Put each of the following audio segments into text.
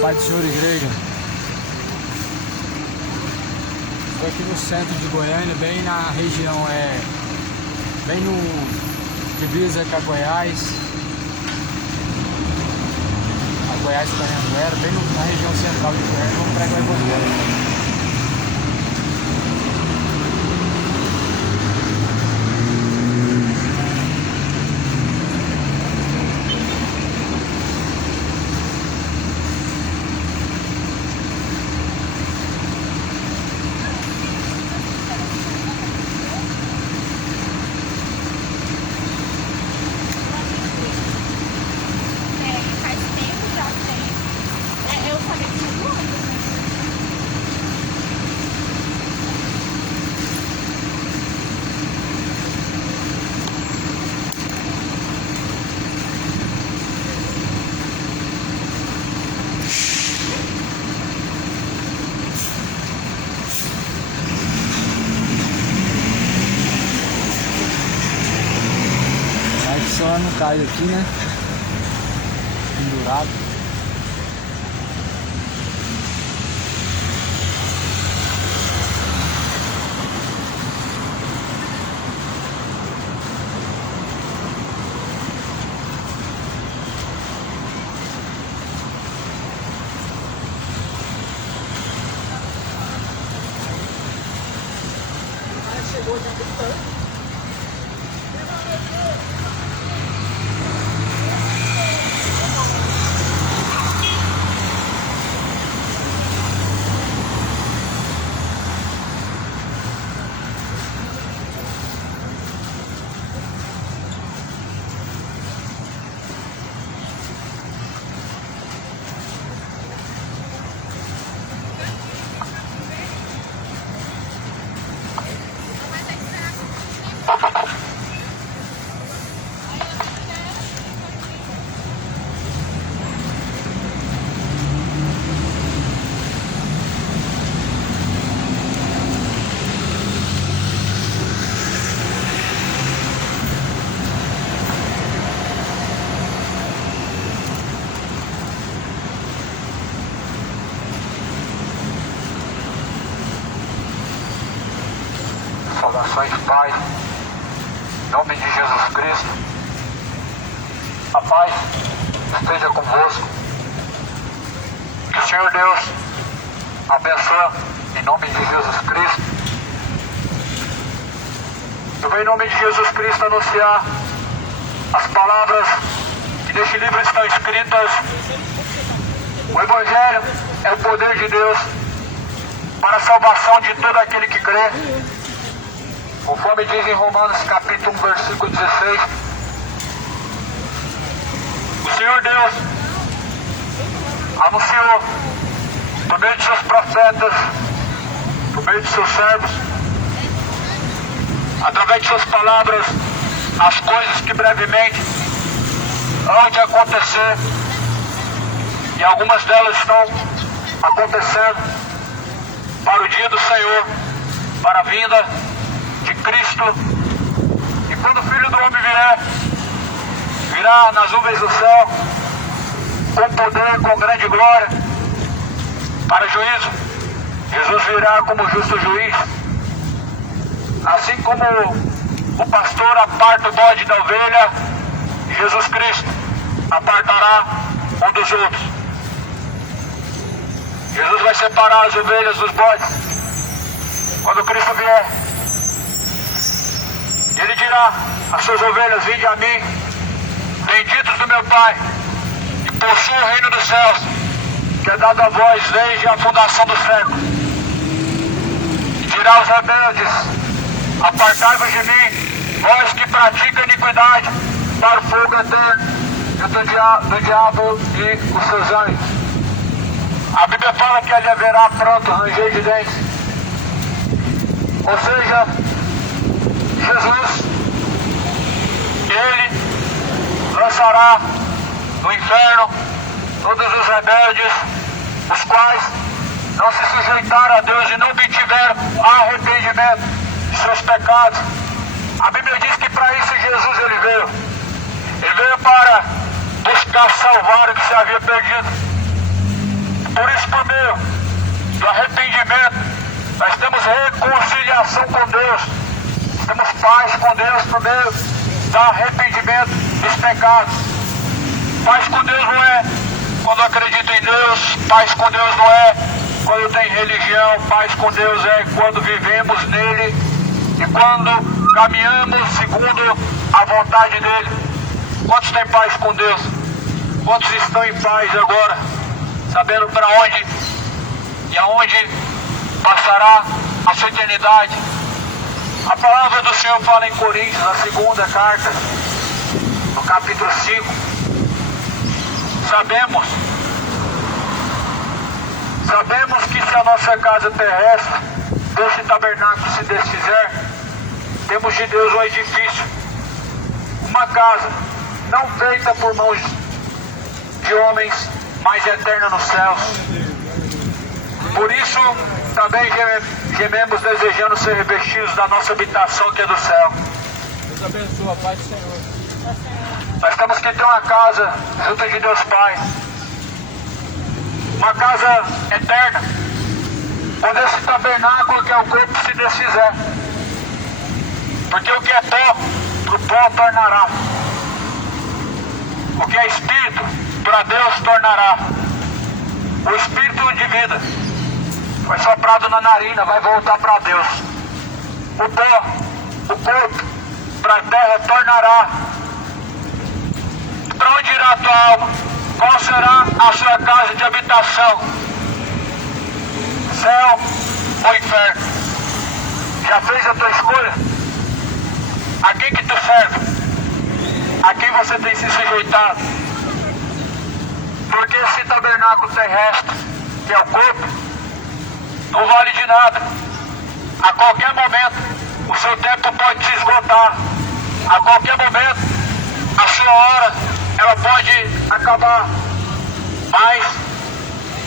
Paz do Senhor, igreja. Estou aqui no centro de Goiânia, bem na região, bem no divisa com a Goiás. A Goiás está em Anguera, bem na região central de Goiânia. Vamos pregar o evangelho. Só não cai aqui, né? Pendurado. Chegou já. Saudações de paz, em nome de Jesus Cristo. A paz esteja convosco. Que o Senhor Deus abençoe em nome de Jesus Cristo. Eu venho em nome de Jesus Cristo anunciar as palavras que neste livro estão escritas. O Evangelho é o poder de Deus para a salvação de todo aquele que crê. Conforme diz em Romanos capítulo 1, versículo 16, o Senhor Deus anunciou por meio de seus profetas, por meio de seus servos, através de suas palavras, as coisas que brevemente hão de acontecer, e algumas delas estão acontecendo para o dia do Senhor, para a vinda de Cristo. E quando o Filho do Homem virá nas nuvens do céu, com poder, com grande glória, para juízo. Jesus virá como justo juiz. Assim como o pastor aparta o bode da ovelha, Jesus Cristo apartará um dos outros. Jesus vai separar as ovelhas dos bodes quando Cristo vier. Ele dirá às suas ovelhas: vinde a mim, benditos do meu Pai, e possuam o reino dos céus, que é dado a vós desde a fundação do século. E dirá aos rebeldes: apartai-vos de mim, vós que praticam iniquidade, para o fogo eterno do diabo e os seus anjos. A Bíblia fala que ali haverá pranto, ranger de dentes. Ou seja, Jesus, Ele lançará no inferno todos os rebeldes, os quais não se sujeitaram a Deus e não obtiveram arrependimento de seus pecados. A Bíblia diz que para isso Jesus ele veio. Ele veio para buscar salvar o que se havia perdido. Por isso, por meio do arrependimento, nós temos reconciliação com Deus. Temos paz com Deus por meio do arrependimento dos pecados. Paz com Deus não é quando acredito em Deus. Paz com Deus não é quando tem religião. Paz com Deus é quando vivemos nele e quando caminhamos segundo a vontade dele. Quantos têm paz com Deus? Quantos estão em paz agora, sabendo para onde e aonde passará a sua eternidade? A palavra do Senhor fala em Coríntios, a segunda carta, no capítulo 5. Sabemos que se a nossa casa terrestre, desse tabernáculo se desfizer, temos de Deus um edifício, uma casa, não feita por mãos de homens, mas eterna nos céus. Por isso, também gememos desejando ser revestidos da nossa habitação que é do céu. Deus abençoe, a paz do Senhor. Nós temos que ter uma casa junto de Deus Pai. Uma casa eterna. Quando esse tabernáculo que é o corpo se desfizer. Porque o que é pó, pro pó tornará. O que é espírito, para Deus tornará. O espírito de vida foi soprado na narina, vai voltar para Deus. O pó, o corpo, para a terra tornará. Para onde irá a tua alma? Qual será a sua casa de habitação? Céu ou inferno? Já fez a tua escolha? A quem que tu serve? A quem você tem se sujeitado? Porque esse tabernáculo terrestre, que é o corpo, não vale de nada. A qualquer momento, o seu tempo pode se esgotar. A qualquer momento, a sua hora, ela pode acabar. Mas,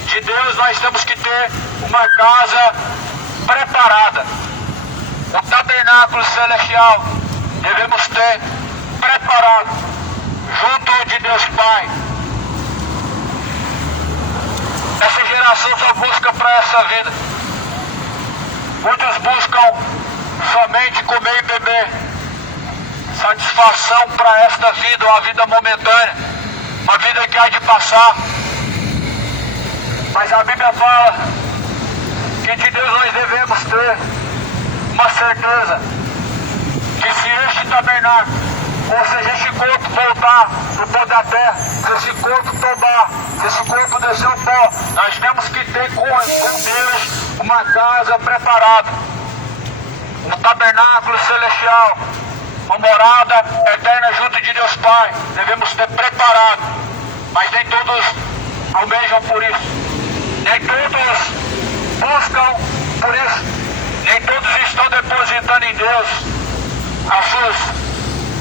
de Deus, nós temos que ter uma casa preparada. O tabernáculo celestial devemos ter preparado junto de Deus Pai. Essa geração só busca para essa vida. Muitos buscam somente comer e beber, satisfação para esta vida, uma vida momentânea, uma vida que há de passar. Mas a Bíblia fala que de Deus nós devemos ter uma certeza, que se este tabernáculo, ou seja, este corpo voltar do pó da terra, se esse corpo tombar, se esse corpo descer o pó, nós temos que ter com Deus uma casa preparada, um tabernáculo celestial, uma morada eterna junto de Deus Pai. Devemos ter preparado, mas nem todos almejam por isso, nem todos buscam por isso, nem todos estão depositando em Deus as suas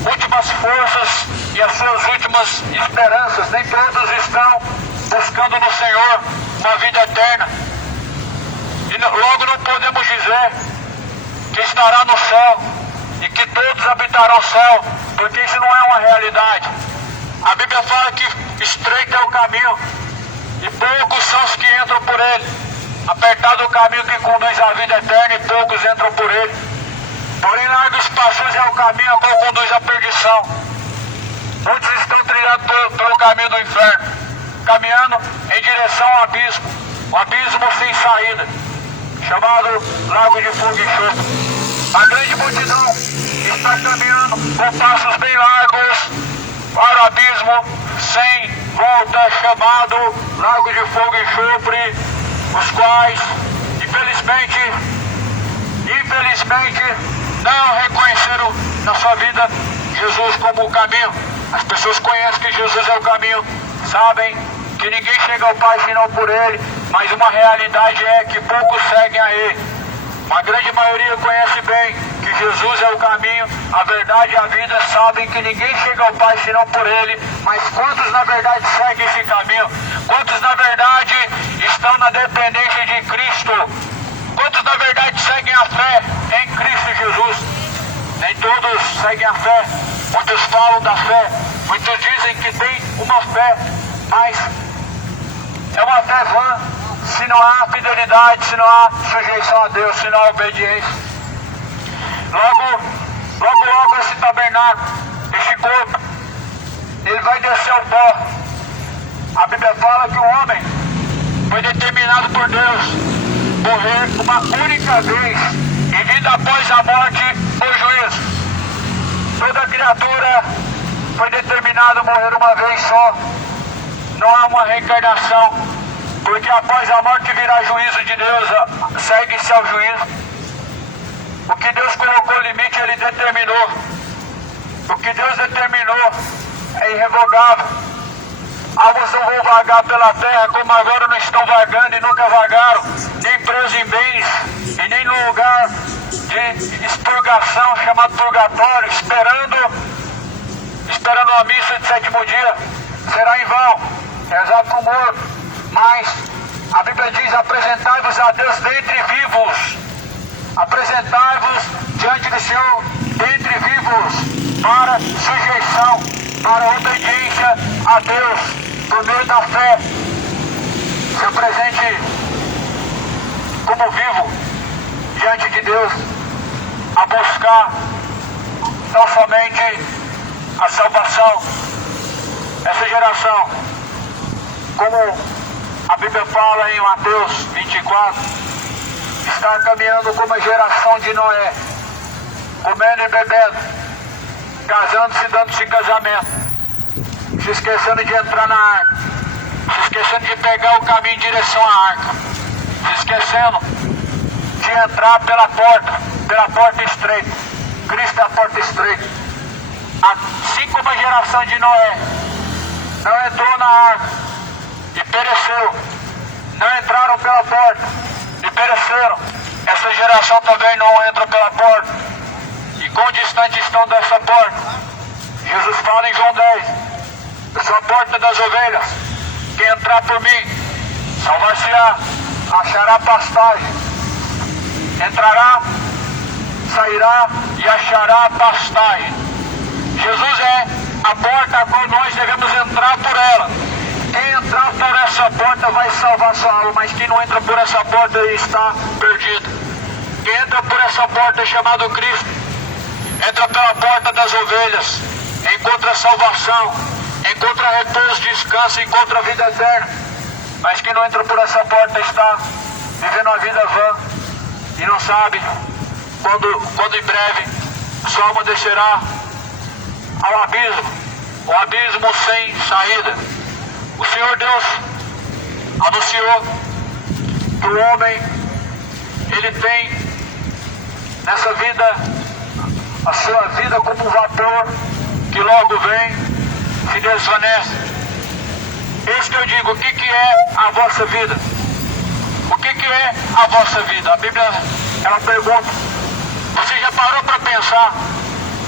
últimas forças e as suas últimas esperanças. Nem todos estão buscando no Senhor uma vida eterna. E logo não podemos dizer que estará no céu e que todos habitarão o céu, porque isso não é uma realidade. A Bíblia fala que estreito é o caminho e poucos são os que entram por ele. Apertado o caminho que conduz à vida eterna e poucos entram por ele. Porém, largo e espaçoso é o caminho a qual conduz à perdição. Muitos estão trilhando pelo caminho do inferno, caminhando em direção ao abismo, um abismo sem saída, chamado Lago de Fogo e Enxofre. A grande multidão está caminhando com passos bem largos para o abismo sem volta, chamado Lago de Fogo e Enxofre, os quais, infelizmente, não reconheceram na sua vida Jesus como o caminho. As pessoas conhecem que Jesus é o caminho, sabem que ninguém chega ao Pai senão por Ele, mas uma realidade é que poucos seguem a Ele. Uma grande maioria conhece bem que Jesus é o caminho, a verdade e a vida, sabem que ninguém chega ao Pai senão por Ele, mas quantos na verdade seguem esse caminho? Quantos na verdade estão na dependência de Cristo? Quantos na verdade seguem a fé em Cristo Jesus? Nem todos seguem a fé. Muitos falam da fé, muitos dizem que tem uma fé, mas é uma fé vã, se não há fidelidade, se não há sujeição a Deus, se não há obediência. Logo esse tabernáculo, esse corpo, ele vai descer ao pó. A Bíblia fala que o homem foi determinado por Deus morrer uma única vez, e vida após a morte, o juízo. Toda criatura foi determinada a morrer uma vez só. Não há uma reencarnação, porque após a morte virá juízo de Deus, segue-se ao juízo. O que Deus colocou limite, Ele determinou. O que Deus determinou é irrevogável. Alguns não vão vagar pela terra como agora não estão vagando e nunca vagaram, nem presos em bens e nem no lugar de expurgação chamado purgatório, esperando a missa de sétimo dia. Será em vão, exato como morto. Mas a Bíblia diz: apresentai-vos a Deus dentre vivos. Apresentai-vos diante do Senhor dentre vivos, para sujeição, para obediência a Deus, por meio da fé. Se apresente como vivo diante de Deus, a buscar não somente a salvação. Essa geração, como a Bíblia fala em Mateus 24, está caminhando como a geração de Noé, comendo e bebendo, casando-se e dando-se casamento, se esquecendo de entrar na arca, se esquecendo de pegar o caminho em direção à arca, se esquecendo de entrar pela porta estreita. Cristo é a porta estreita. Assim como a geração de Noé não entrou na arca e pereceu, não entraram pela porta e pereceram, essa geração também não entra pela porta. E quão distante estão dessa porta? Jesus fala em João 10: eu sou a porta das ovelhas, quem entrar por mim salvar-se-á, achará pastagem, entrará, sairá e achará pastagem. Jesus é a porta a qual nós devemos entrar por ela. Quem entrar por essa porta vai salvar sua alma, mas quem não entra por essa porta está perdido. Quem entra por essa porta é chamado Cristo. Entra pela porta das ovelhas, encontra salvação, encontra repouso, descanso, encontra vida eterna. Mas quem não entra por essa porta está vivendo uma vida vã e não sabe quando em breve sua alma descerá ao abismo, o abismo sem saída. O Senhor Deus anunciou que o homem, ele tem nessa vida a sua vida como um vapor que logo vem, se desvanece. Eis que eu digo: o que é a vossa vida? O que é a vossa vida? A Bíblia, ela pergunta. Você já parou para pensar?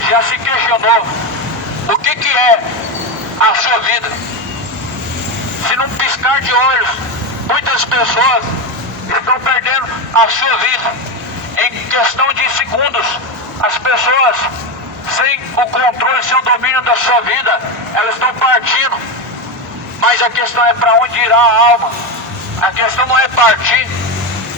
Já se questionou o que é a sua vida? Se num piscar de olhos, muitas pessoas estão perdendo a sua vida. Em questão de segundos, as pessoas, sem o controle, sem o domínio da sua vida, elas estão partindo. Mas a questão é para onde irá a alma. A questão não é partir.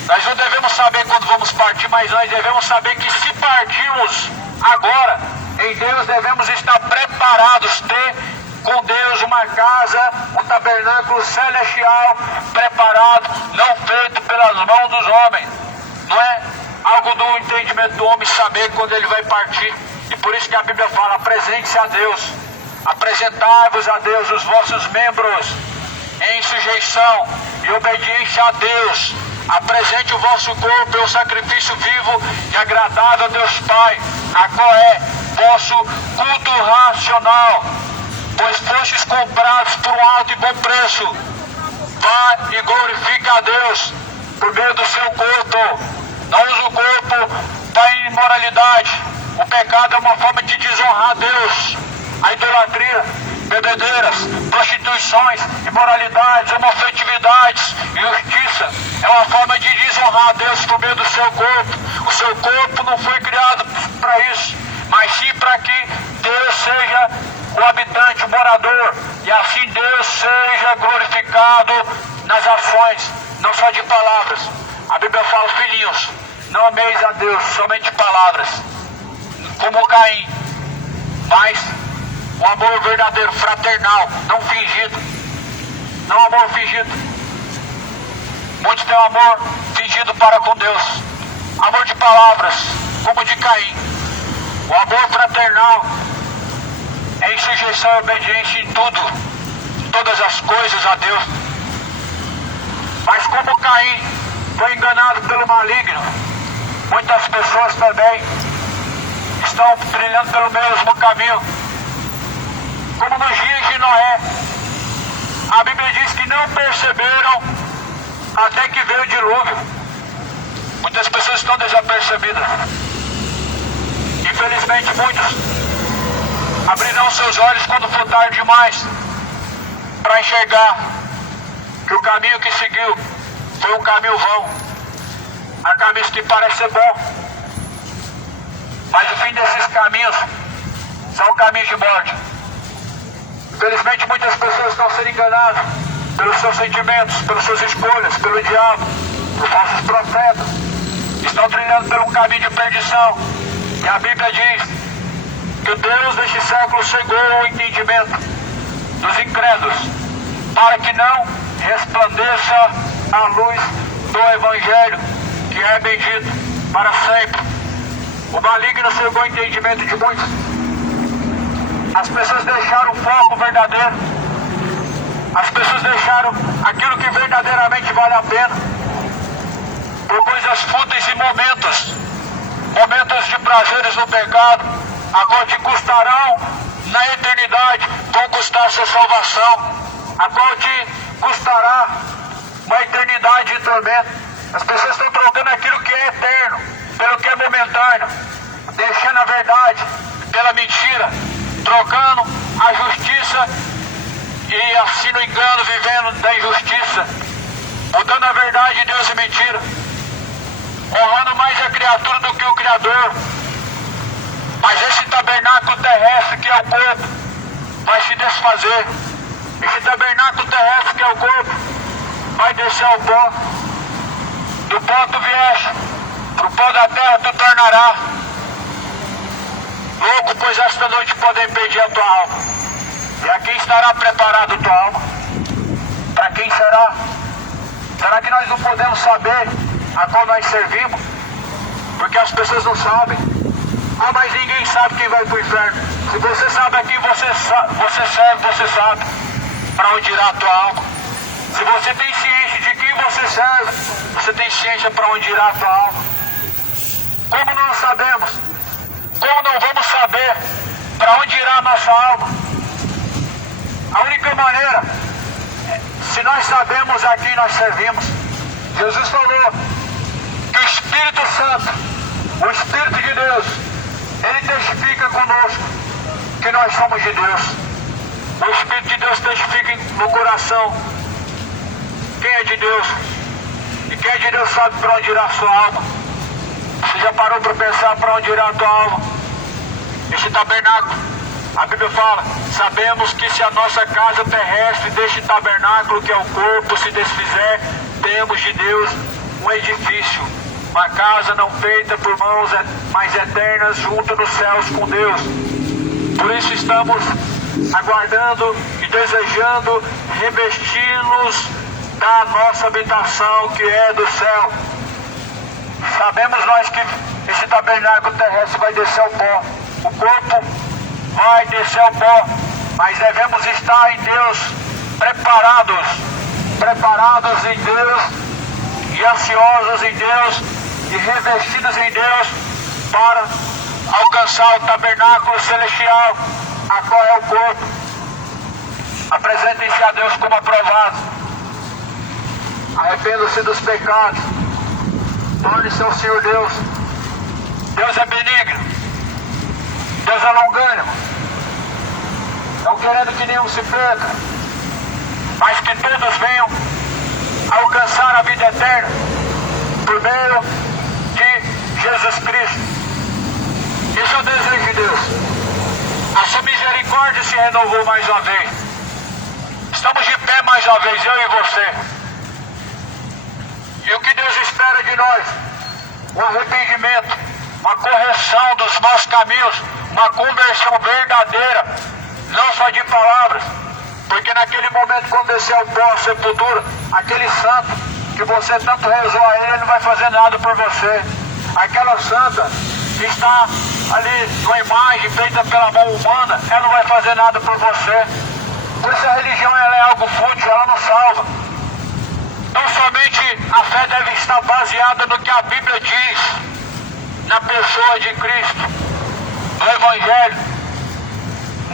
Nós não devemos saber quando vamos partir, mas nós devemos saber que se partirmos agora, em Deus devemos estar preparados, ter com Deus uma casa, um tabernáculo celestial preparado, não feito pelas mãos dos homens. Não é algo do entendimento do homem saber quando ele vai partir. E por isso que a Bíblia fala: apresente-se a Deus, apresentai-vos a Deus os vossos membros em sujeição e obediência a Deus. Apresente o vosso corpo, é o sacrifício vivo e agradável a Deus Pai, a qual é vosso culto racional, pois fostes comprados por um alto e bom preço. Vá e glorifique a Deus por meio do seu corpo. Não use o corpo para imoralidade. O pecado é uma forma de desonrar a Deus. A idolatria, bebedeiras, prostituições, imoralidades, homofetividades, injustiça é uma forma de desonrar a Deus por meio do seu corpo. O seu corpo não foi criado para isso, mas sim para que Deus seja o habitante, o morador, e assim Deus seja seja glorificado nas ações, não só de palavras. A Bíblia fala, filhinhos, não ameis a Deus somente de palavras, como Caim, mas um amor verdadeiro, fraternal, não fingido. Não amor fingido. Muitos têm um amor fingido para com Deus. Amor de palavras, como de Caim. O amor fraternal é em sujeição e obediência em tudo, em todas as coisas a Deus. Mas como Caim foi enganado pelo maligno, muitas pessoas também estão trilhando pelo mesmo caminho. Como nos dias de Noé, a Bíblia diz que não perceberam até que veio o dilúvio. Muitas pessoas estão desapercebidas. Infelizmente muitos abrirão seus olhos quando for tarde demais para enxergar que o caminho que seguiu foi um caminho vão. Há caminhos que parecem ser bom, mas o fim desses caminhos são caminhos de morte. Infelizmente muitas pessoas estão sendo enganadas pelos seus sentimentos, pelas suas escolhas, pelo diabo, por falsos profetas. Estão trilhando por um caminho de perdição. E a Bíblia diz que o Deus deste século cegou o entendimento dos incrédulos, para que não resplandeça a luz do Evangelho, que é bendito para sempre. O maligno cegou o entendimento de muitos. As pessoas deixaram o foco verdadeiro. As pessoas deixaram aquilo que verdadeiramente vale a pena por coisas fúteis e momentos de prazeres no pecado, agora te custarão na eternidade, vão custar sua salvação, agora te custará uma eternidade de tormento. As pessoas estão trocando aquilo que é eterno pelo que é momentâneo, deixando a verdade pela mentira, trocando a justiça e assim no engano, vivendo da injustiça, mudando a verdade de Deus e mentira, honrando mais a criatura do que o Criador. Mas esse tabernáculo terrestre que é o corpo vai se desfazer. Esse tabernáculo terrestre que é o corpo vai descer ao pó. Do pó tu vieste, pro pó da terra tu tornará. Louco, pois esta noite podem pedir a tua alma. E a quem estará preparado tua alma? Para quem será? Será que nós não podemos saber a qual nós servimos? Porque as pessoas não sabem. Ah, mas ninguém sabe quem vai para o inferno. Se você sabe a quem você serve, você sabe para onde irá a tua alma. Se você tem ciência de quem você serve, você tem ciência para onde irá a tua alma. Como não sabemos? Como não vamos saber para onde irá a nossa alma? A única maneira, se nós sabemos a quem nós servimos. Jesus falou que o Espírito Santo, o Espírito de Deus, ele testifica conosco que nós somos de Deus. O Espírito de Deus testifica no coração quem é de Deus. E quem é de Deus sabe para onde irá a sua alma. Você já parou para pensar para onde irá a tua alma? Este tabernáculo, a Bíblia fala, sabemos que se a nossa casa terrestre deste tabernáculo, que é o corpo, se desfizer, temos de Deus um edifício, uma casa não feita por mãos, mas eternas, junto nos céus com Deus. Por isso estamos aguardando e desejando revestir-nos da nossa habitação, que é do céu. Sabemos nós que esse tabernáculo terrestre vai descer ao pó. O corpo vai descer ao pó, mas devemos estar em Deus, preparados em Deus, e ansiosos em Deus, e revestidos em Deus, para alcançar o tabernáculo celestial, a qual é o corpo. Apresentem-se a Deus como aprovados, arrependam-se dos pecados, torne-se ao Senhor Deus. Deus é benigno, Deus é longânimo, não querendo que nenhum se perca, mas que todos venham a alcançar a vida eterna por meio de Jesus Cristo. Esse é o desejo de Deus. A sua misericórdia se renovou mais uma vez. Estamos de pé mais mais uma vez, eu e você. E o que Deus espera de nós? O arrependimento, uma correção dos nossos caminhos, uma conversão verdadeira, não só de palavras. Porque naquele momento, quando descer ao pó, a sepultura, aquele santo que você tanto rezou a ele não vai fazer nada por você. Aquela santa que está ali numa imagem feita pela mão humana, ela não vai fazer nada por você. Por isso a religião ela é algo fútil, ela não salva. Não somente a fé deve estar baseada no que a Bíblia diz, na pessoa de Cristo, no Evangelho,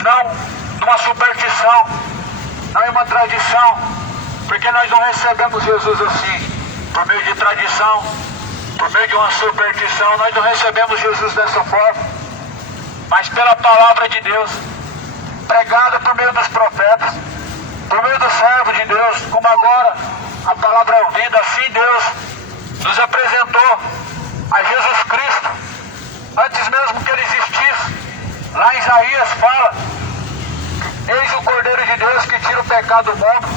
não numa superstição, não em uma tradição, porque nós não recebemos Jesus assim, por meio de tradição, por meio de uma superstição. Nós não recebemos Jesus dessa forma, mas pela palavra de Deus, pregada por meio dos profetas, por meio do servo de Deus, como agora a palavra é ouvida. Assim Deus nos apresentou a Jesus Cristo, antes mesmo que ele existisse. Lá em Isaías fala: eis o Cordeiro de Deus que tira o pecado do mundo.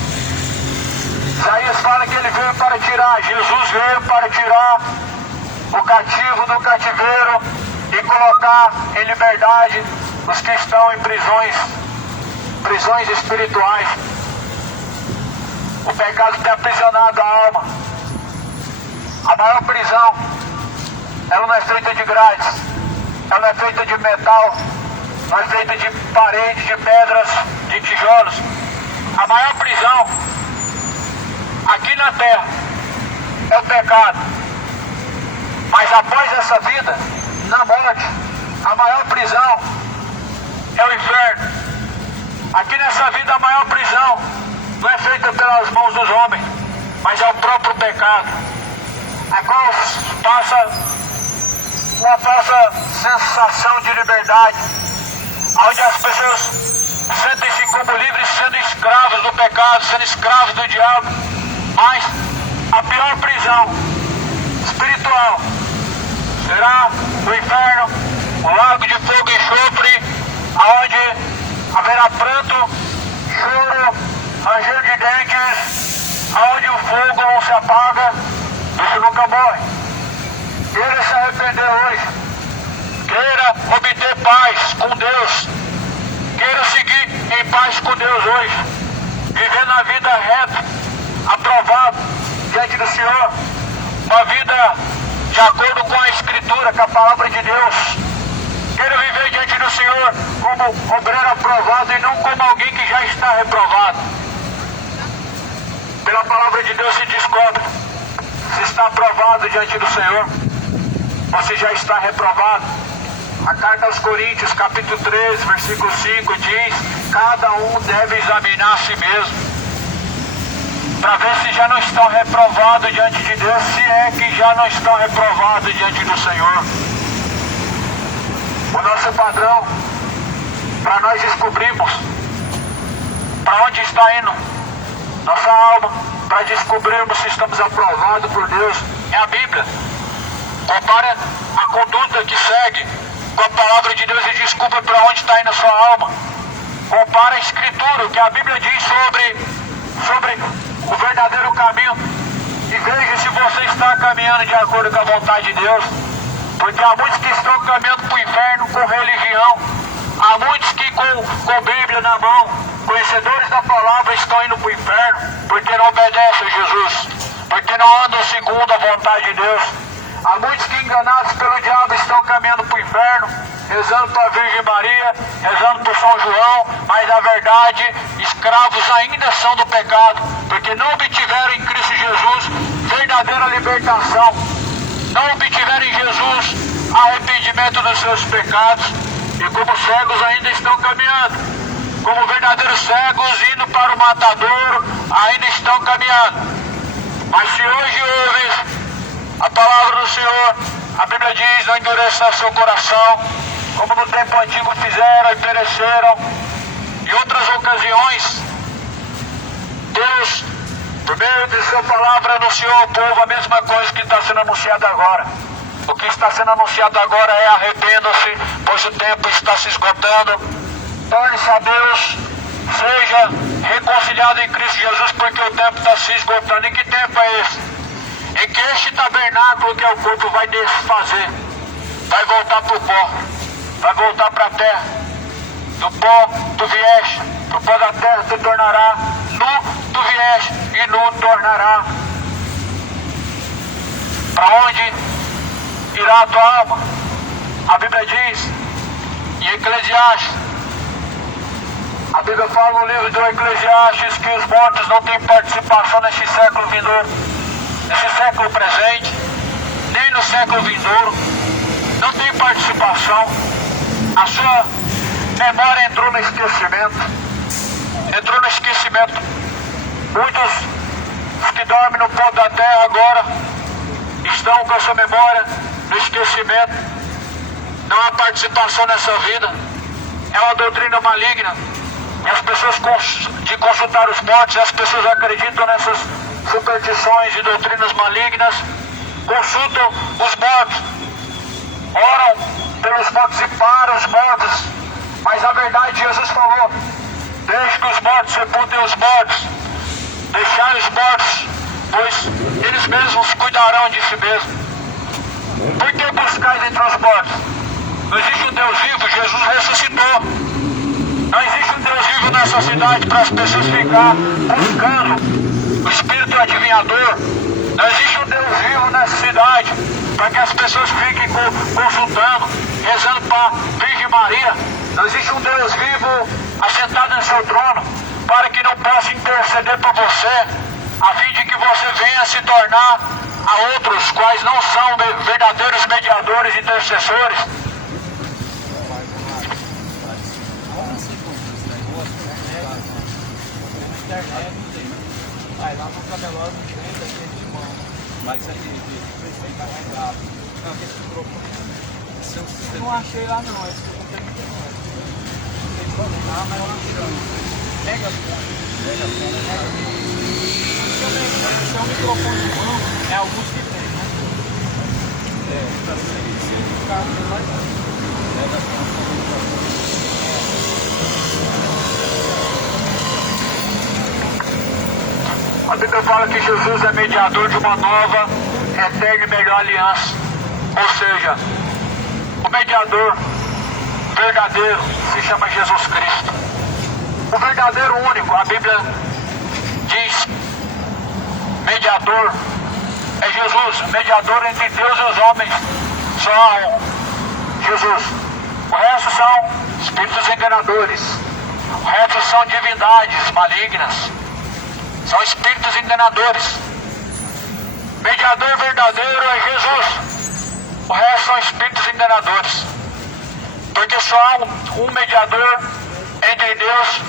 Isaías fala que ele veio para tirar, Jesus veio para tirar o cativo do cativeiro e colocar em liberdade os que estão em prisões espirituais. O pecado tem aprisionado a alma. A maior prisão, ela não é feita de grades, ela não é feita de metal, não é feita de paredes, de pedras, de tijolos. A maior prisão aqui na terra é o pecado. Mas após essa vida, na morte, a maior prisão é o inferno. Aqui nessa vida a maior prisão não é feita pelas mãos dos homens, mas é o próprio pecado, a qual passa uma falsa sensação de liberdade, onde as pessoas sentem-se como livres, sendo escravos do pecado, sendo escravos do diabo. Mas a pior prisão espiritual será o inferno, o lago de fogo e enxofre, aonde haverá pranto, choro, ranger de dentes, aonde o fogo não se apaga, isso nunca morre. Queira se arrepender hoje, queira obter paz com Deus, queira seguir em paz com Deus hoje, vivendo a vida reta, aprovado diante do Senhor, uma vida de acordo com a Escritura, com a palavra de Deus. Queira viver diante do Senhor como obreiro aprovado e não como alguém que já está reprovado. Pela palavra de Deus se descobre se está aprovado diante do Senhor ou se já está reprovado. A carta aos Coríntios, capítulo 13, versículo 5 diz: cada um deve examinar a si mesmo, para ver se já não estão reprovados diante de Deus, se é que já não estão reprovados diante do Senhor. O nosso padrão, para nós descobrirmos para onde está indo nossa alma, para descobrirmos se estamos aprovados por Deus, é a Bíblia. Compara a conduta que segue com a palavra de Deus e descubra para onde está indo a sua alma. Compara a Escritura, o que a Bíblia diz sobre o verdadeiro caminho, e veja se você está caminhando de acordo com a vontade de Deus. Porque há muitos que estão caminhando para o inferno com religião, há muitos que com Bíblia na mão, conhecedores da palavra, estão indo para o inferno, porque não obedecem a Jesus, porque não andam segundo a vontade de Deus. Há muitos que, enganados pelo diabo, estão caminhando para o inferno, rezando para a Virgem Maria, rezando para São João, mas na verdade escravos ainda são do pecado, porque não obtiveram em Cristo Jesus verdadeira libertação, não obtiveram em Jesus arrependimento dos seus pecados, e como cegos ainda estão caminhando, como verdadeiros cegos indo para o matadouro, ainda estão caminhando. Mas se hoje ouves a palavra do Senhor, a Bíblia diz: não endureça seu coração, como no tempo antigo fizeram e pereceram. Em outras ocasiões, Deus, por meio de sua palavra, anunciou ao povo a mesma coisa que está sendo anunciada agora. O que está sendo anunciado agora é: arrependam-se, pois o tempo está se esgotando. Torne-se a Deus, seja reconciliado em Cristo Jesus, porque o tempo está se esgotando. E que tempo é esse? Em que este tabernáculo que é o corpo vai desfazer, vai voltar para o pó, vai voltar para a terra. Do pó tu vieste, do pó da terra tu tornará, nu tu vieste e nu tornará. Para onde irá a tua alma? A Bíblia diz em Eclesiastes, a Bíblia fala no livro do Eclesiastes que os mortos não têm participação neste século vindouro, nesse século presente, nem no século vindouro, não tem participação. A sua memória entrou no esquecimento, Muitos que dormem no pó da terra agora estão com a sua memória no esquecimento. Não há participação nessa vida. É uma doutrina maligna. E as pessoas de consultar os mortos, as pessoas acreditam nessas superstições e doutrinas malignas, consultam os mortos, oram pelos mortos e para os mortos. Mas a verdade, Jesus falou: deixe que os mortos sepultem os mortos, deixai os mortos, pois eles mesmos cuidarão de si mesmos. Por que buscais entre os mortos? Não existe um Deus vivo, Jesus ressuscitou. Não existe um Deus vivo nessa cidade para as pessoas ficar buscando o espírito adivinhador. Não existe um Deus vivo nessa cidade para que as pessoas fiquem consultando, rezando para a Virgem Maria. Não existe um Deus vivo assentado no seu trono para que não possa interceder por você, a fim de que você venha se tornar a outros quais não são verdadeiros mediadores e intercessores. Vai lá no cabelão, não tem daquele de mão. Mas isso aqui, vem carregado. Não, esse microfone. Não achei lá não, esse que eu comprei no internet. Não sei como lá, mas eu achei. Pega a esse é um microfone de mão, é alguns que tem, né? Para ser certificado, não vai dar. Pega a A Bíblia fala que Jesus é mediador de uma nova, eterna e melhor aliança. Ou seja, o mediador verdadeiro se chama Jesus Cristo. O verdadeiro único, a Bíblia diz, mediador é Jesus, mediador entre Deus e os homens, só há um, Jesus. O resto são espíritos enganadores, o resto são divindades malignas. São espíritos enganadores. Mediador verdadeiro é Jesus. O resto são espíritos enganadores. Porque só há um mediador entre Deus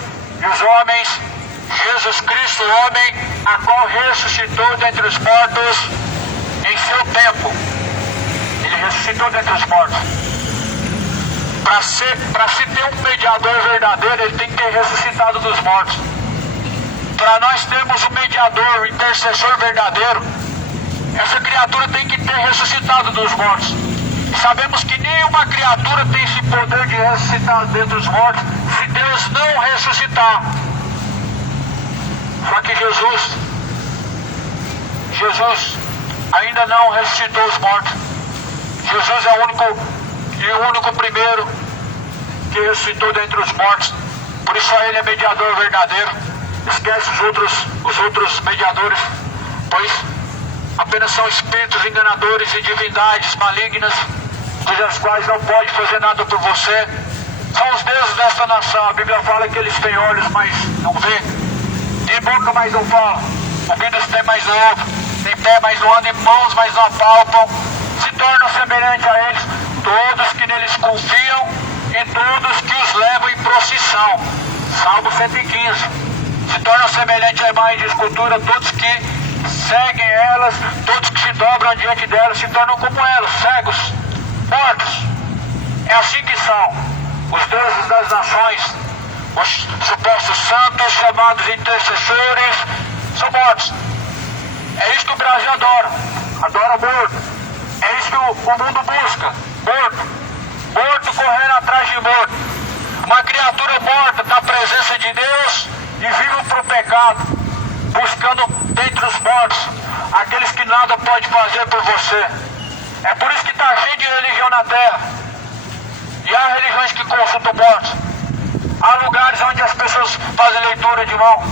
e os homens, Jesus Cristo, o homem, a qual ressuscitou dentre os mortos em seu tempo. Ele ressuscitou dentre os mortos. Para se ter um mediador verdadeiro, ele tem que ter ressuscitado dos mortos. Para nós termos um mediador, um intercessor verdadeiro, essa criatura tem que ter ressuscitado dos mortos. E sabemos que nenhuma criatura tem esse poder de ressuscitar dentre os mortos se Deus não ressuscitar. Só que Jesus ainda não ressuscitou os mortos. Jesus é o único primeiro que ressuscitou dentre os mortos. Por isso só ele é mediador verdadeiro. Esquece os outros mediadores, pois apenas são espíritos enganadores e divindades malignas, cujas quais não pode fazer nada por você. São os deuses desta nação. A Bíblia fala que eles têm olhos, mas não vê, tem boca, mas não falam, ouvidos têm, mas não ouvem, tem pé, mas não andam, mãos, mas não apalpam. Se tornam semelhantes a eles todos que neles confiam e todos que os levam em procissão. Salmo 115. Se tornam semelhantes à imagem de escultura, todos que seguem elas, todos que se dobram diante delas, se tornam como elas, cegos, mortos. É assim que são os deuses das nações, os supostos santos, chamados intercessores, são mortos. É isso que o Brasil adora morto. É isso que o mundo busca, morto correndo atrás de morto. Uma criatura morta da presença de Deus e vive para o pecado, buscando dentre os mortos aqueles que nada pode fazer por você. É por isso que está cheio de religião na terra. E há religiões que consultam mortos. Há lugares onde as pessoas fazem leitura de mão,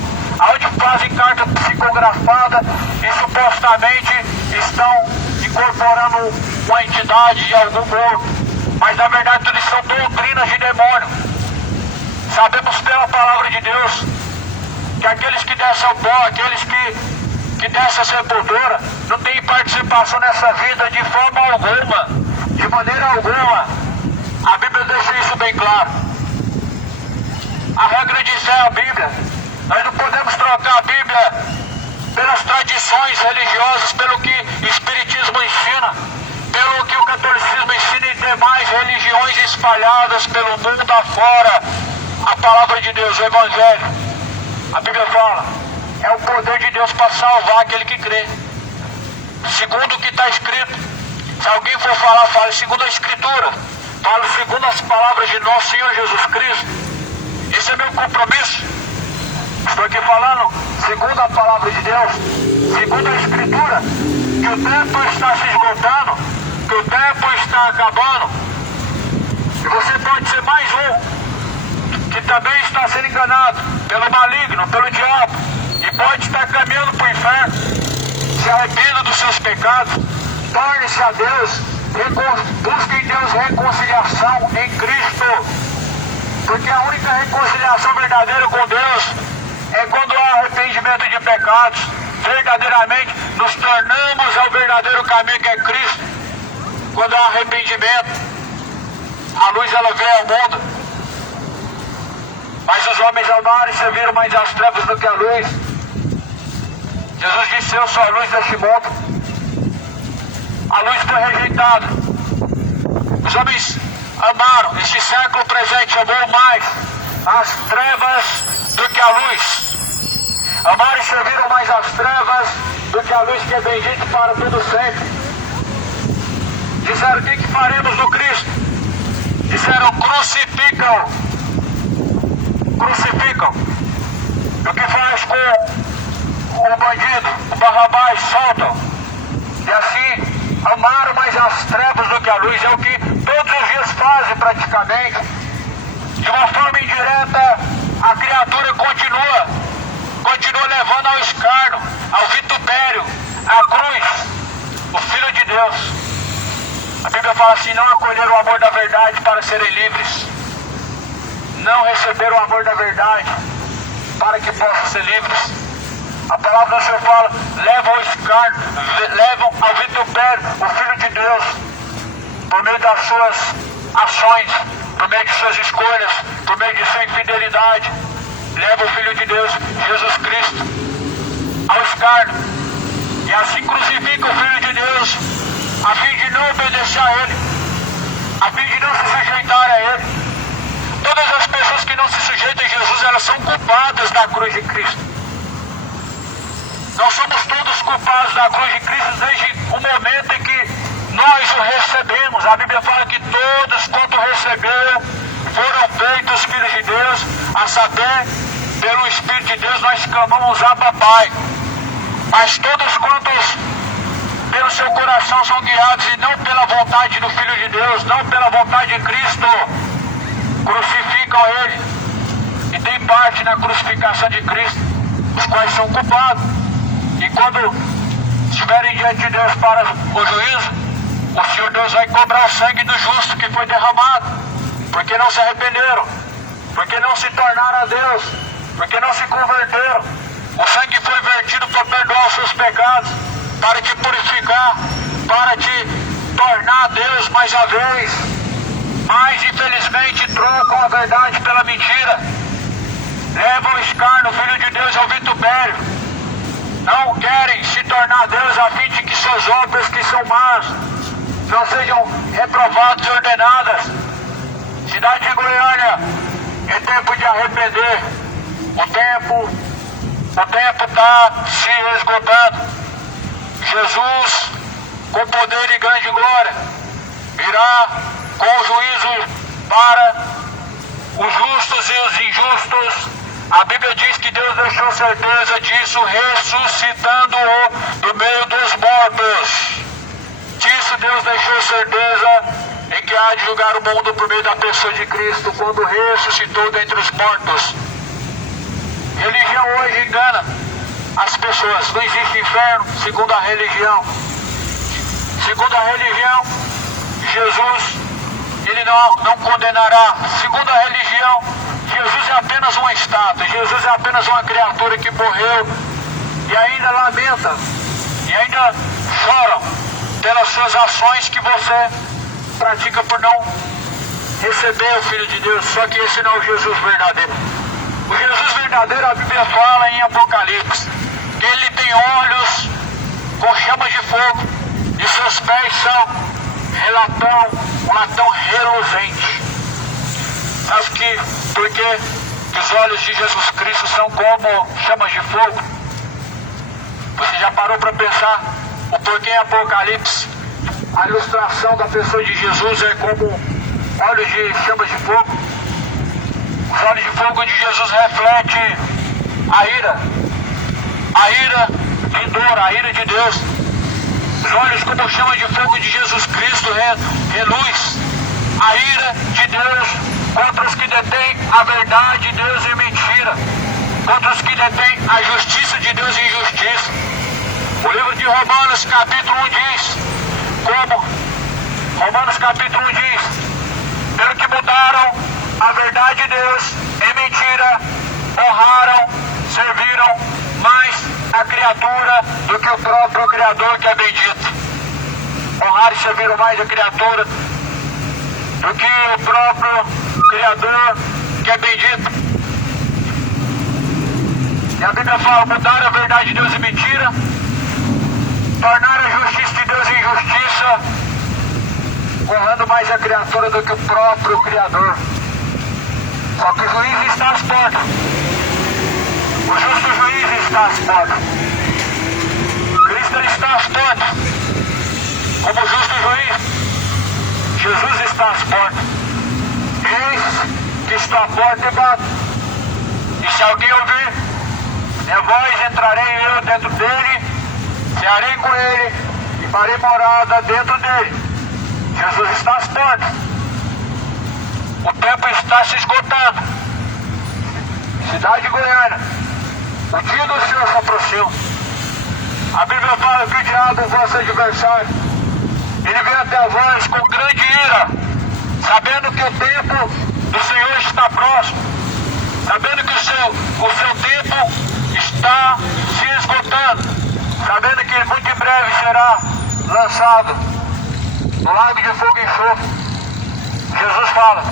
onde fazem carta psicografada e supostamente estão incorporando uma entidade de algum morto. Mas na verdade tudo isso são doutrinas de demônio. Sabemos pela palavra de Deus que aqueles que descem ao pó, aqueles que descem a sepultura, não têm participação nessa vida de forma alguma, de maneira alguma. A Bíblia deixa isso bem claro. A regra diz é a Bíblia. Nós não podemos trocar a Bíblia pelas tradições religiosas, pelo que o Espiritismo ensina, pelo que o catolicismo ensina e demais religiões espalhadas pelo mundo afora. A palavra de Deus, o Evangelho, a Bíblia fala, é o poder de Deus para salvar aquele que crê. Segundo o que está escrito. Se alguém for falar, fale segundo a Escritura. Fale segundo as palavras de nosso Senhor Jesus Cristo. Esse é meu compromisso. Estou aqui falando segundo a palavra de Deus, segundo a Escritura, que o tempo está se esgotando, que o tempo está acabando. E você pode ser mais um que também está sendo enganado pelo maligno, pelo diabo, e pode estar caminhando para o inferno. Se arrependa dos seus pecados, torne-se a Deus, busque em Deus reconciliação em Cristo, porque a única reconciliação verdadeira com Deus é quando há arrependimento de pecados. Verdadeiramente nos tornamos ao verdadeiro caminho que é Cristo. Quando há arrependimento, a luz ela vem ao mundo. Mas os homens amaram e serviram mais as trevas do que a luz. Jesus disse: eu sou a luz deste mundo. A luz foi rejeitada. Os homens amaram, este século presente amou mais as trevas do que a luz. Amaram e serviram mais as trevas do que a luz, que é bendita para todo sempre. Disseram: o que faremos do Cristo? Disseram: crucificam. Crucificam. E o que faz com o bandido, o Barrabás? Soltam. E assim amaram mais as trevas do que a luz. É o que todos os dias fazem praticamente. De uma forma indireta, a criatura continua levando ao escárnio, ao vitupério, à cruz, o Filho de Deus. A Bíblia fala assim: não acolheram o amor da verdade para serem livres. Não receberam o amor da verdade para que possam ser livres. A palavra do Senhor fala: levam ao escárnio, levam ao vitupério o Filho de Deus, por meio das suas ações, por meio de suas escolhas, por meio de sua infidelidade. Leva o Filho de Deus, Jesus Cristo, ao escárnio. E assim crucifica o Filho de Deus, a fim de não obedecer a Ele, a fim de não se sujeitar a Ele. Todas as pessoas que não se sujeitam a Jesus, elas são culpadas da cruz de Cristo. Nós somos todos culpados da cruz de Cristo desde o momento em que nós o recebemos. A Bíblia fala que todos quanto receberam foram feitos filhos de Deus, a saber, pelo Espírito de Deus nós clamamos Abba Pai. Mas todos quantos pelo seu coração são guiados e não pela vontade do Filho de Deus, não pela vontade de Cristo, crucificam Ele e têm parte na crucificação de Cristo, os quais são culpados. E quando estiverem diante de Deus para o juízo, o Senhor Deus vai cobrar o sangue do justo que foi derramado, porque não se arrependeram, porque não se tornaram a Deus, porque não se converteram. O sangue foi vertido para perdoar os seus pecados, para te purificar, para te tornar a Deus mais uma vez. Mas infelizmente trocam a verdade pela mentira, levam o escárnio, o Filho de Deus ao vitupério. Não querem se tornar Deus a fim de que suas obras que são más não sejam reprovadas e ordenadas. Cidade de Goiânia, é tempo de arrepender. O tempo está se esgotando. Jesus, com poder e grande glória, virá com o juízo para os justos e os injustos. A Bíblia diz que Deus deixou certeza disso, ressuscitando-o do meio dos mortos. Disso Deus deixou certeza em que há de julgar o mundo por meio da pessoa de Cristo, quando ressuscitou dentre os mortos. Religião hoje engana as pessoas. Não existe inferno, segundo a religião. Segundo a religião, Jesus, ele não condenará. Segundo a religião, Jesus é apenas uma estátua. Jesus é apenas uma criatura que morreu e ainda lamenta e ainda choram pelas suas ações que você pratica por não receber o Filho de Deus. Só que esse não é o Jesus verdadeiro. O Jesus verdadeiro, a Bíblia fala em Apocalipse que ele tem olhos com chamas de fogo e seus pés são um latão reluzente. Sabe por que os olhos de Jesus Cristo são como chamas de fogo? Você já parou para pensar o porquê em Apocalipse a ilustração da pessoa de Jesus é como olhos de chamas de fogo? Os olhos de fogo de Jesus refletem a ira vindoura, a ira de Deus. Os olhos como chama de fogo de Jesus Cristo reluz a ira de Deus contra os que detêm a verdade de Deus e mentira, contra os que detêm a justiça de Deus e injustiça. O livro de Romanos capítulo 1 diz, Romanos capítulo 1 diz, pelo que mudaram a verdade de Deus em mentira, honraram, serviram mais a criatura do que o próprio Criador, que é bendito. Honraram e serviram mais a criatura do que o próprio Criador, que é bendito. E a Bíblia fala, mudaram a verdade de Deus em mentira, tornaram a justiça de Deus em injustiça, honrando mais a criatura do que o próprio Criador. Só que o juiz está às portas. O justo juiz está às portas. Cristo está às portas. Como justo juiz, Jesus está às portas. Eis que estou à porta e bato. E se alguém ouvir minha voz, entrarei eu dentro dele, cearei com ele e farei morada dentro dele. Jesus está às portas. O tempo está se esgotando. Cidade de Goiânia, o dia do Senhor se aproxima. A Bíblia fala que o diabo, vosso adversário, ele vem até vós com grande ira, sabendo que o tempo do Senhor está próximo, sabendo que o seu tempo está se esgotando, sabendo que muito em breve será lançado no lago de fogo e enxofre. Jesus fala,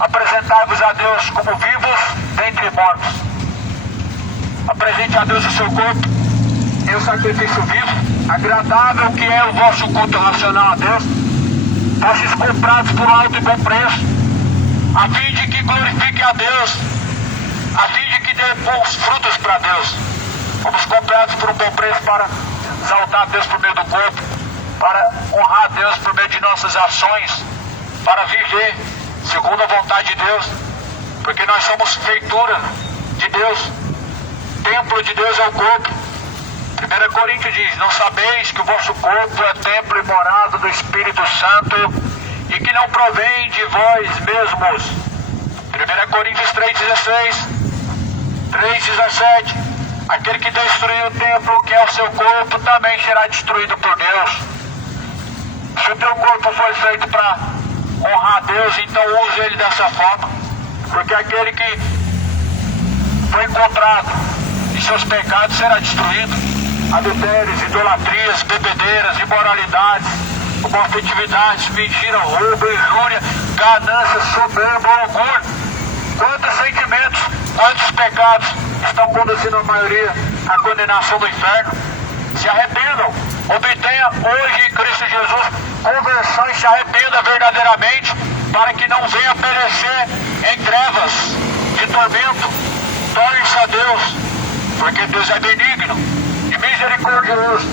apresentai-vos a Deus como vivos dentre mortos. Apresente a Deus o seu corpo em um sacrifício vivo, agradável, que é o vosso culto racional a Deus. Fostes comprados por um alto e bom preço, a fim de que glorifique a Deus, a fim de que dê bons frutos para Deus. Fomos comprados por um bom preço para exaltar a Deus por meio do corpo, para honrar a Deus por meio de nossas ações, para viver segundo a vontade de Deus, porque nós somos feitura de Deus. Templo de Deus é o corpo. 1 Coríntios diz, não sabeis que o vosso corpo é templo e morada do Espírito Santo e que não provém de vós mesmos. 1 Coríntios 3,16, 3,17, aquele que destruiu o templo, que é o seu corpo, também será destruído por Deus. Se o teu corpo foi feito para honrar a Deus, então use ele dessa forma, porque aquele que foi encontrado em seus pecados será destruído. Adultérios, idolatrias, bebedeiras, imoralidades, homofetividades, mentira, roubo, injúria, ganância, soberba, orgulho. Quantos sentimentos, quantos pecados estão conduzindo a maioria à condenação do inferno? Se arrependam, obtenha hoje em Cristo Jesus conversão e se arrependa verdadeiramente, para que não venha perecer em trevas de tormento. Torne-se a Deus, porque Deus é benigno e misericordioso.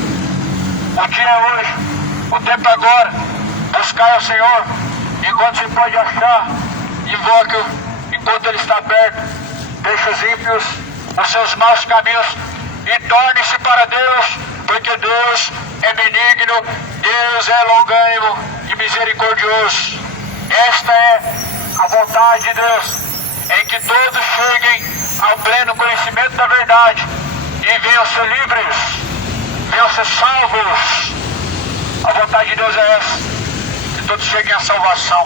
O dia é hoje, o tempo é agora. Buscai ao Senhor enquanto se pode achar, invoque-o enquanto enquanto Ele está perto. Deixe os ímpios os seus maus caminhos e torne-se para Deus, porque Deus é benigno, Deus é longânimo e misericordioso. Esta é a vontade de Deus, em que todos cheguem ao pleno conhecimento da verdade e venham ser livres, venham ser salvos. A vontade de Deus é essa, que todos cheguem à salvação.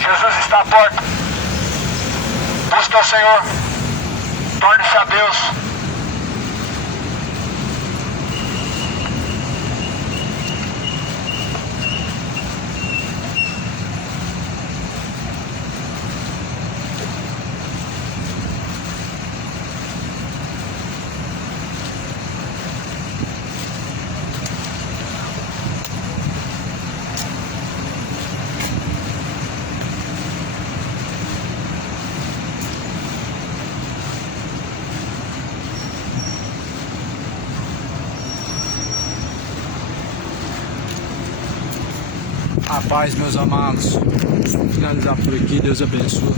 Jesus está à porta. Busque ao Senhor, torne-se a Deus. A paz, meus amados. Vamos finalizar por aqui. Deus abençoe.